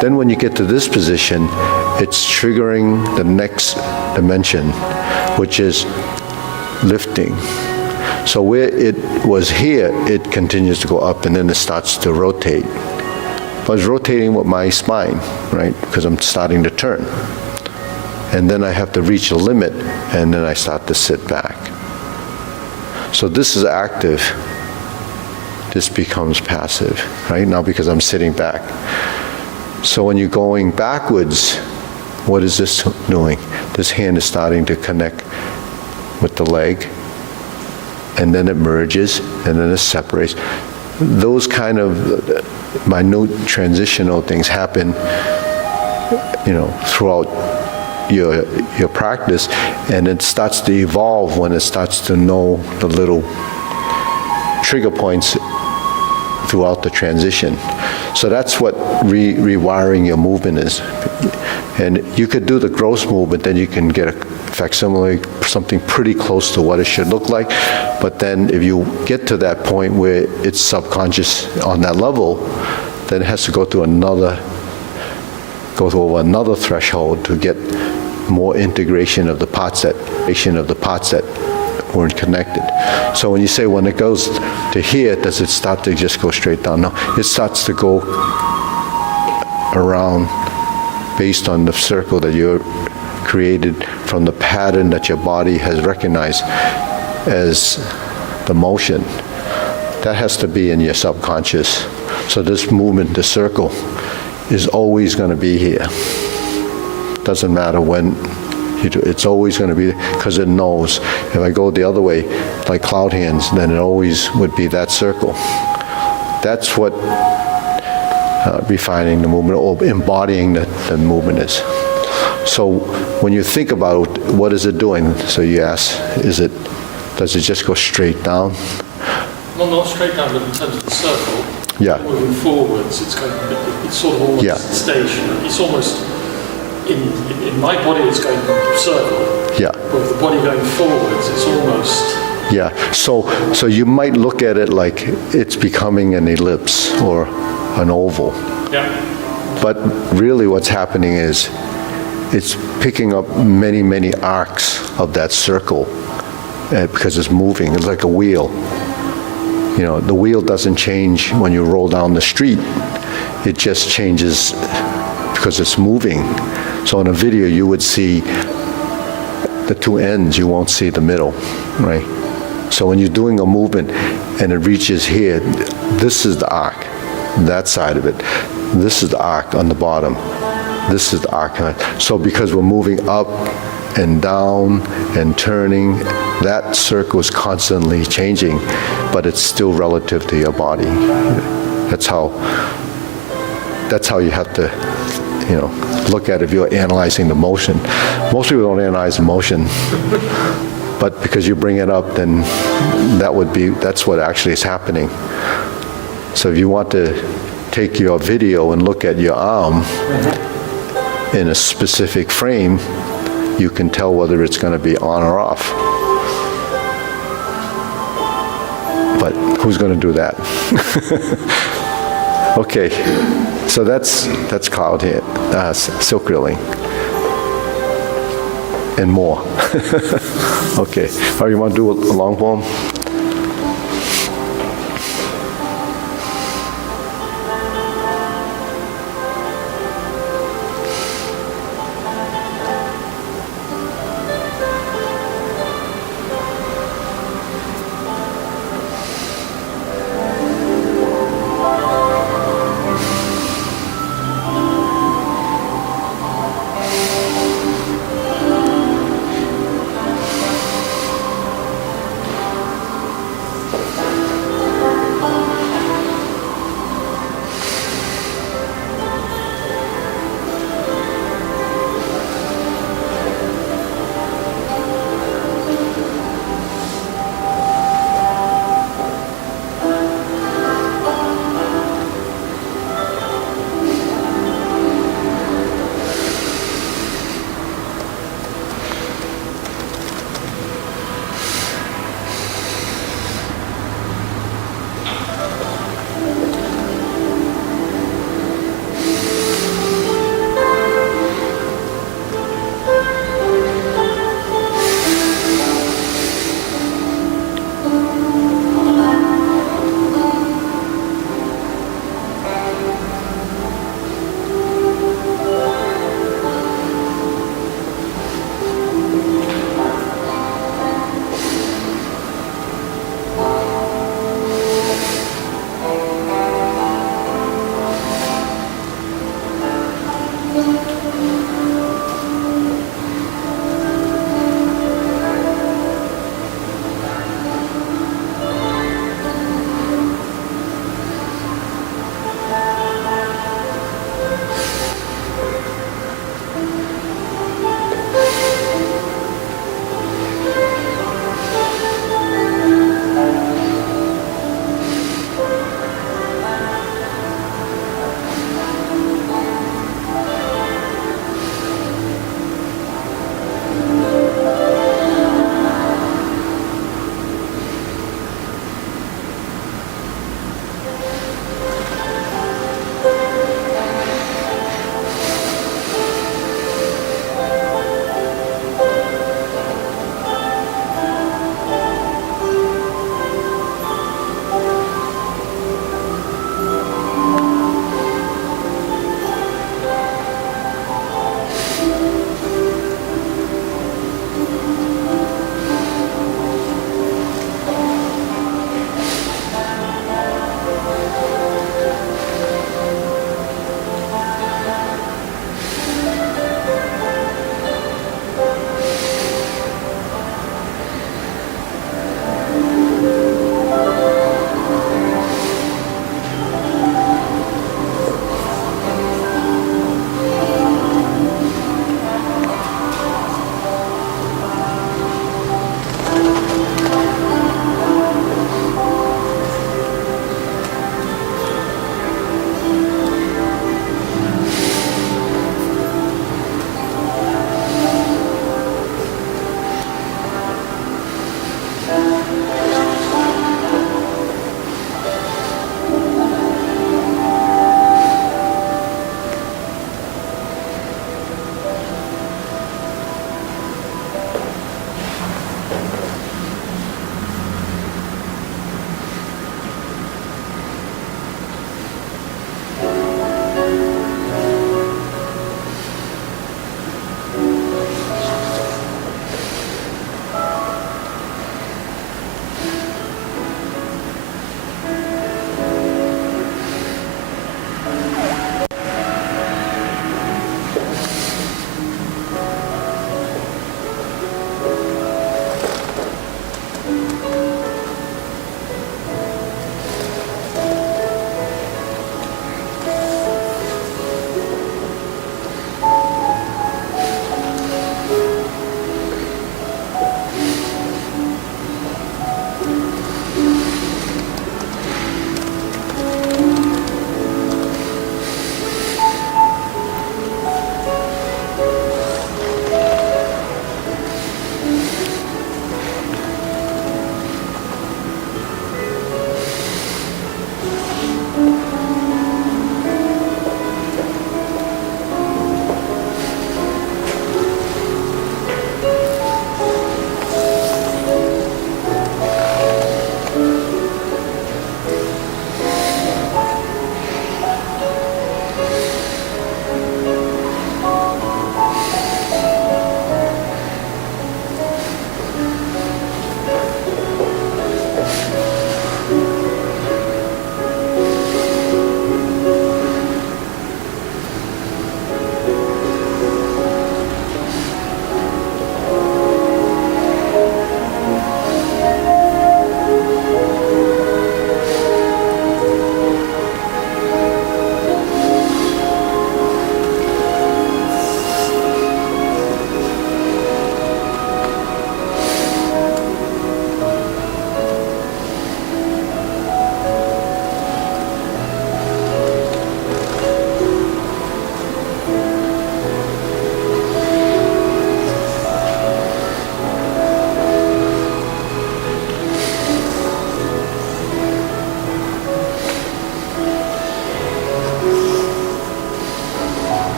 Then when you get to this position, it's triggering the next dimension, which is lifting. So where it was here, it continues to go up, and then it starts to rotate. I was rotating with my spine, right? Because I'm starting to turn. And then I have to reach a limit, and then I start to sit back. So this is active. This becomes passive, right? Now because I'm sitting back. So when you're going backwards, what is this doing? This hand is starting to connect with the leg, and then it merges, and then it separates. Those kind of minute transitional things happen, throughout your practice, and it starts to evolve when it starts to know the little trigger points throughout the transition. So that's what rewiring your movement is. And you could do the gross movement, then you can get a facsimile, something pretty close to what it should look like. But then if you get to that point where it's subconscious on that level, then it has to go through over another threshold to get more integration of the parts that weren't connected. So when you say when it goes to here, does it start to just go straight down? No, it starts to go around based on the circle that you created from the pattern that your body has recognized as the motion. That has to be in your subconscious. So this movement, the circle, is always going to be here. Doesn't matter when It's always going to be, because it knows. If I go the other way, like cloud hands, then it always would be that circle. That's what refining the movement or embodying the movement is. So when you think about what is it doing, so you ask, does it just go straight down? Well, not straight down, but in terms of the circle, Yeah. moving forwards, it's sort of almost Yeah. stationary. It's almost, in my body, it's going circle. Yeah. But with the body going forwards, it's almost... Yeah, so you might look at it like it's becoming an ellipse or an oval. Yeah. But really what's happening is it's picking up many, many arcs of that circle because it's moving. It's like a wheel. You know, the wheel doesn't change when you roll down the street. It just changes because it's moving. So in a video, you would see the two ends. You won't see the middle, right? So when you're doing a movement and it reaches here, this is the arc, that side of it. This is the arc on the bottom. This is the arc. So because we're moving up and down and turning, that circle is constantly changing, but it's still relative to your body. That's how you have to, look at it if you're analyzing the motion. Most people don't analyze the motion. But because you bring it up, then that's what actually is happening. So if you want to take your video and look at your arm in a specific frame, you can tell whether it's going to be on or off. But who's going to do that? Okay, so that's cloud hand, silk reeling. And more. Okay. All right, you want to do a long poem?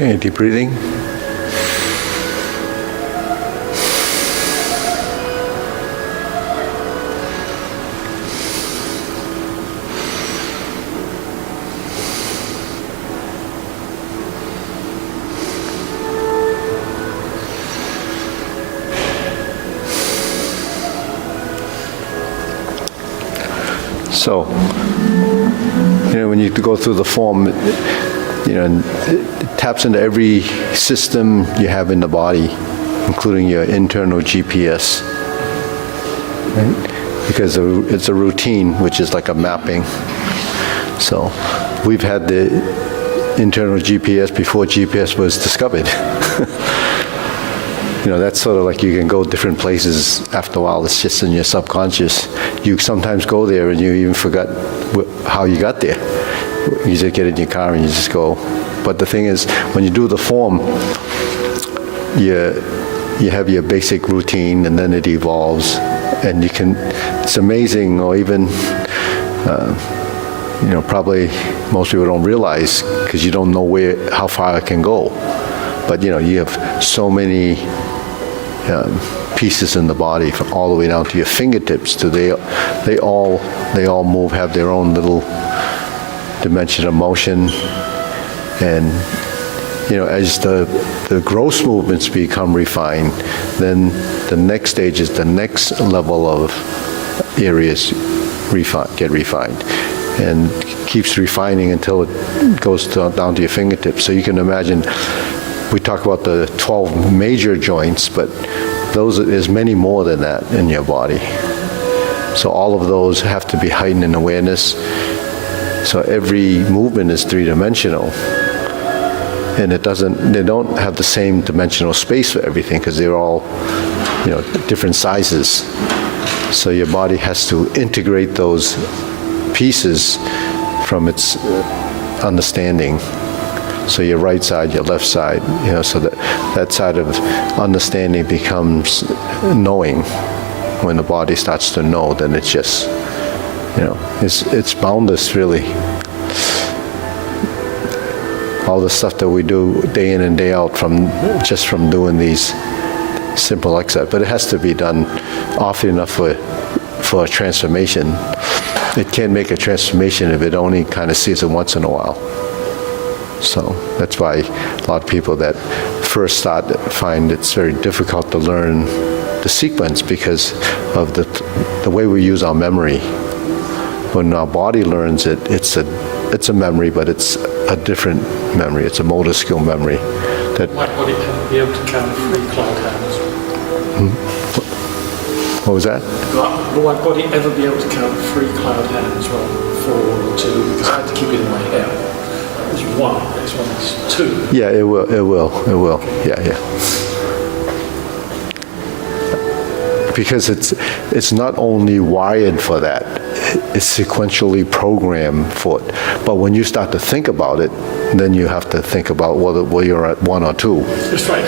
Okay, deep breathing. So, when you go through the form, it taps into every system you have in the body, including your internal GPS, right? Because it's a routine, which is like a mapping. So, we've had the internal GPS before GPS was discovered. That's sort of like you can go different places after a while. It's just in your subconscious. You sometimes go there and you even forgot how you got there. You just get in your car and you just go. But the thing is, when you do the form, you have your basic routine and then it evolves. And it's amazing, or even, probably most people don't realize because you don't know how far it can go. But, you have so many pieces in the body, from all the way down to your fingertips. They all move, have their own little dimension of motion, and as the gross movements become refined, then the next stage is the next level of areas get refined, and keeps refining until it goes down to your fingertips. So you can imagine. We talk about the 12 major joints, but there's many more than that in your body. So all of those have to be heightened in awareness. So every movement is three-dimensional. And they don't have the same dimensional space for everything because they're all, different sizes. So your body has to integrate those pieces from its understanding. So your right side, your left side, so that side of understanding becomes knowing. When the body starts to know, then it's just, it's boundless, really. All the stuff that we do day in and day out from doing these simple exercises. But it has to be done often enough for a transformation. It can't make a transformation if it only kind of sees it once in a while. So that's why a lot of people that first start find it's very difficult to learn the sequence because of the way we use our memory. When our body learns it, it's a memory, but it's a different memory. It's a motor skill memory. That my body can be able to count 3 cloud hands. What was that? Will my body ever be able to count 3 cloud hands? Well, 4, 2, because I had to keep it in my head. There's 1, there's 1, there's 2. Yeah, it will. Yeah. Because it's not only wired for that, it's sequentially programmed for it. But when you start to think about it, then you have to think about whether you're at 1 or 2. That's right.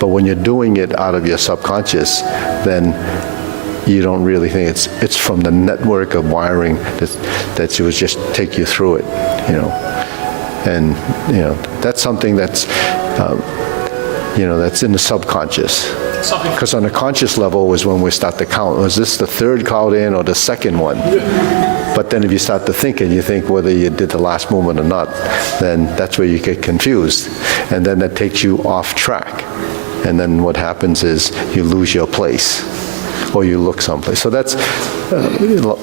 But when you're doing it out of your subconscious, then you don't really think it's from the network of wiring that you would just take you through it, And that's something that's that's in the subconscious. Because on the conscious level is when we start to count. Was this the 3rd cloud in or the 2nd one? But then if you start to think and you think whether you did the last movement or not, then that's where you get confused. And then that takes you off track. And then what happens is you lose your place or you look someplace. So that's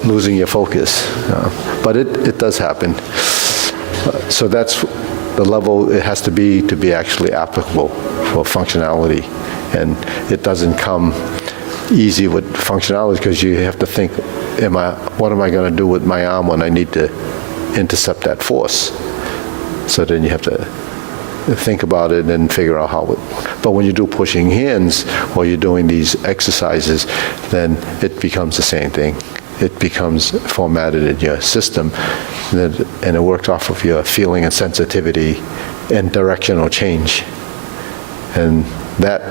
losing your focus. But it does happen. So that's the level it has to be actually applicable for functionality. And it doesn't come easy with functionality because you have to think, what am I going to do with my arm when I need to intercept that force? So then you have to think about it and figure out how it. But when you do pushing hands or you're doing these exercises, then it becomes the same thing. It becomes formatted in your system, and it works off of your feeling and sensitivity and directional change. And that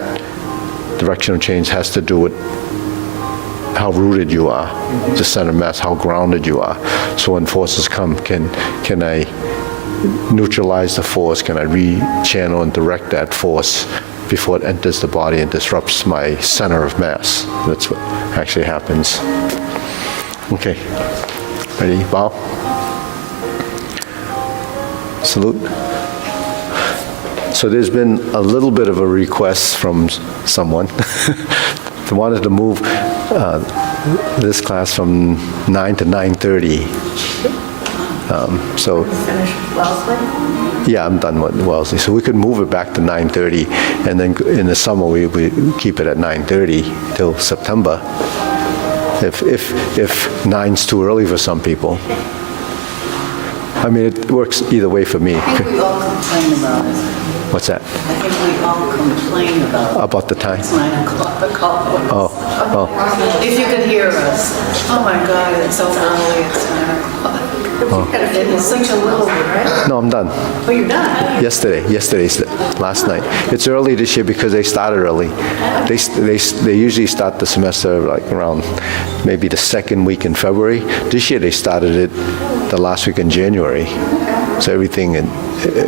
directional change has to do with how rooted you are, the center mass, how grounded you are. So when forces come, can I neutralize the force? Can I re-channel and direct that force before it enters the body and disrupts my center of mass? That's what actually happens. Okay, ready, bow. Salute. So there's been a little bit of a request from someone. They wanted to move this class from 9 to 9:30. So, yeah, I'm done with Wellesley. So we could move it back to 9:30, and then in the summer we keep it at 9:30 till September. If 9's too early for some people. I mean, it works either way for me. I think we all complain about it. What's that? I think we all complain About the time? It's 9 o'clock, the call. Oh. If you could hear us, oh my God, it's so early, it's 9 o'clock. It is such a little bit, right? No, I'm done. Oh, you're done? Yesterday's last night. It's early this year because they started early. They usually start the semester like around maybe the second week in February. This year they started it the last week in January. So everything it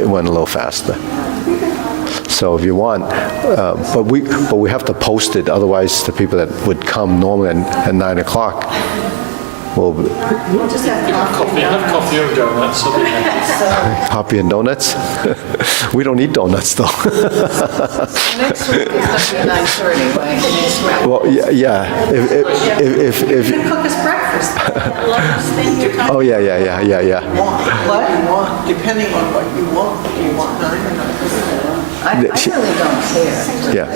went a little faster. So if you want, but we have to post it. Otherwise, the people that would come normally at 9 o'clock will Have coffee or donuts. So coffee and donuts. We don't eat donuts though. Next week is going to be 9:30, right? Next week. Well, yeah. If You can cook us breakfast. oh yeah. What? Depending on what you want. Do you want 9 or 9:30? I really don't care. Yeah.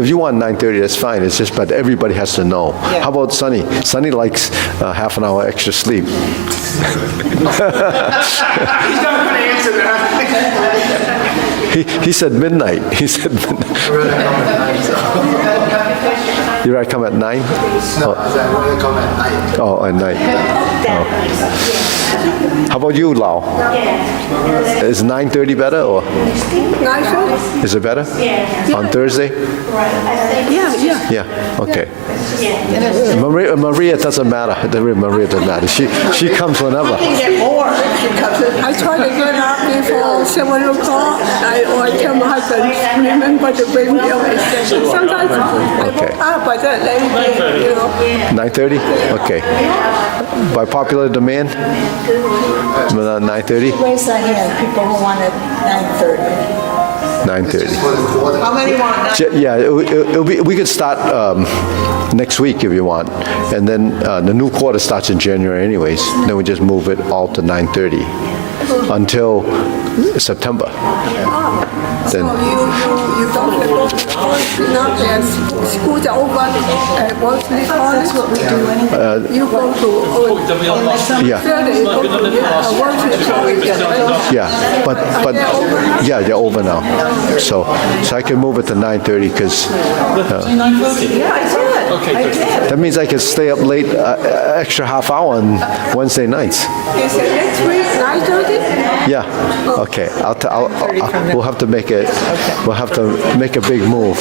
If you want 9:30, that's fine. It's just, but everybody has to know. Yeah. How about Sonny? Sonny likes half an hour extra sleep. He's not going to answer that. He said midnight. He said midnight. You rather come at 9? No, I want to come at night. Oh, at night. Oh. How about you, Lau? Is 9:30 better or? 9:30? Is it better? On Thursday? Yeah. Yeah, okay. Maria doesn't matter. Maria doesn't matter. She comes whenever. You get more if you come to I try to get up before 7 o'clock, or I tell my husband, remember to bring me up at 7. Sometimes I Okay. won't up, but then later, you know. 9:30? Okay. By popular demand? 9:30? Raise the hand, people who want it 9:30. 9:30. for the quarter. How many want 9? Yeah, it'll be, we could start next week if you want. And then the new quarter starts in January anyways. Then we just move it all to 9:30 until September. Then, You don't have to go to college, not that schools are over, Wellesley College. That's what we do anyway. You go to they'll be on last yeah. Saturday, you go to Wellesley College. Yeah, but yeah, they're over now. So I can move it to 9:30 because 9:30. Yeah, I did. Okay, I good. did. that means I can stay up late, extra half hour on Wednesday nights. Is it next week, 9:30? Yeah. Okay. We'll have to make it. We'll have to make a big move.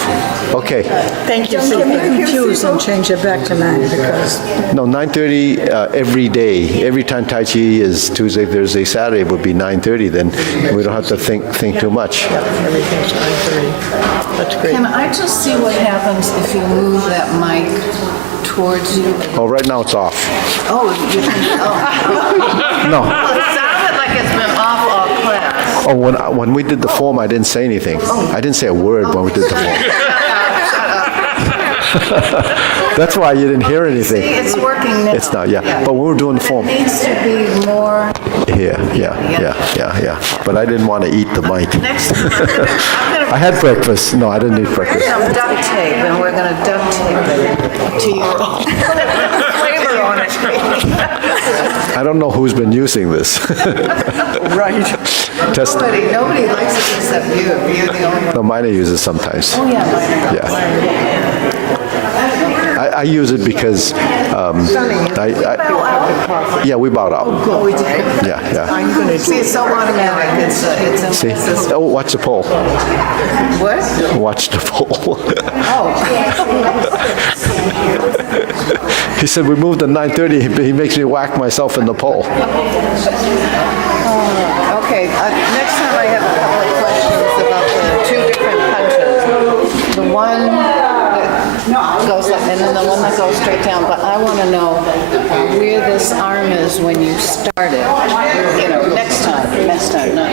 Okay. Thank you. So get me confused and change it back to 9 because No, 9:30 every day. Every time Tai Chi is Tuesday, Thursday, Saturday would be 9:30. Then we don't have to think too much. everything's 9:30. That's great. Can I just see what happens if you move that mic towards you? Oh, right now it's off. Oh, you can, oh. No. Well, it sounded like it's been off all class. Oh, when we did the form, I didn't say anything. I didn't say a word when we did the form. That's why you didn't hear anything. See, it's working now. It's not, yeah. But when we were doing the form, It needs to be more, yeah. But I didn't want to eat the mic. next time I'm I had breakfast. No, I didn't eat breakfast. some duct tape, and we're going to duct tape it to your flavor on it. I don't know who's been using this. Right. Test. Nobody likes it except you. You're the only one. No, mine use it sometimes. Oh, yeah. Yeah. I use it because yeah, we bowed out. Oh, we did. Yeah. See, it's so automatic. It's a See? Oh, watch the pole. What? Watch the pole. Oh. He said we moved to 9:30. He makes me whack myself in the pole. Okay. Okay, next time I have a couple of questions about the two different punches. The one that goes up and then the one that goes straight down. But I want to know where this arm is when you started. You know, next time, not